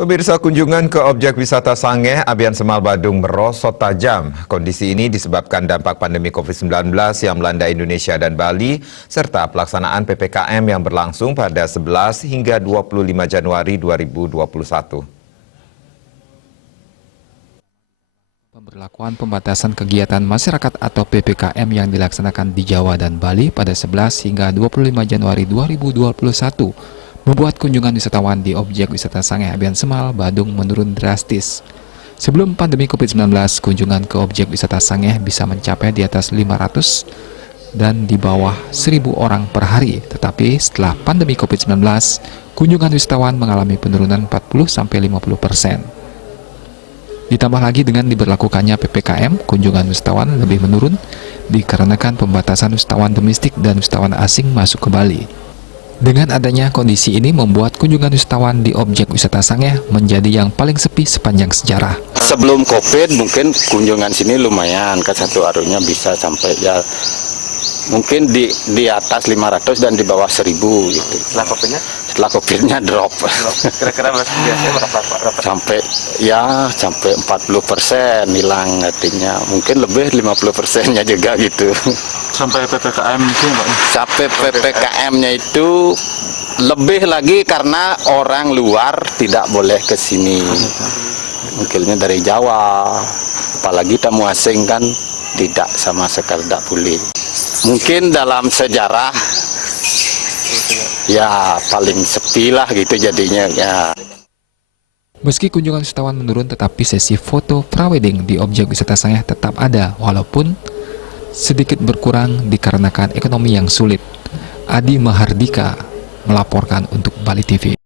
Pemirsa, kunjungan ke objek wisata Sangeh, Abian Semal Badung merosot tajam. Kondisi ini disebabkan dampak pandemi COVID-19 yang melanda Indonesia dan Bali, serta pelaksanaan PPKM yang berlangsung pada 11 hingga 25 Januari 2021. Pemberlakuan pembatasan kegiatan masyarakat atau PPKM yang dilaksanakan di Jawa dan Bali pada 11 hingga 25 Januari 2021 membuat kunjungan wisatawan di objek wisata Sangeh Abian Semal Badung menurun drastis. Sebelum pandemi COVID-19, kunjungan ke objek wisata Sangeh bisa mencapai di atas 500 dan di bawah 1.000 orang per hari. Tetapi setelah pandemi COVID-19, kunjungan wisatawan mengalami penurunan 40–50%. Ditambah lagi dengan diberlakukannya PPKM, kunjungan wisatawan lebih menurun dikarenakan pembatasan wisatawan domestik dan wisatawan asing masuk ke Bali. Dengan adanya kondisi ini membuat kunjungan wisatawan di objek wisata Sangeh menjadi yang paling sepi sepanjang sejarah. Sebelum COVID mungkin kunjungan sini lumayan, kan satu harinya bisa sampai ya mungkin di atas 500 dan di bawah 1.000 gitu. Setelah COVID-nya drop. Kira-kira biasanya berapa? Sampai 40% hilang artinya. Mungkin lebih 50%-nya juga gitu. Sampai PPKM itu Pak? Sampai PPKM-nya itu lebih lagi karena orang luar tidak boleh ke sini. Mungkinnya dari Jawa, apalagi tamu asing kan tidak sama sekali tidak boleh. Mungkin dalam sejarah ya paling sepi lah gitu jadinya ya. Meski kunjungan wisatawan menurun, tetapi sesi foto prawedding di objek wisata Sangeh tetap ada, walaupun sedikit berkurang dikarenakan ekonomi yang sulit. Adi Mahardika melaporkan untuk Bali TV.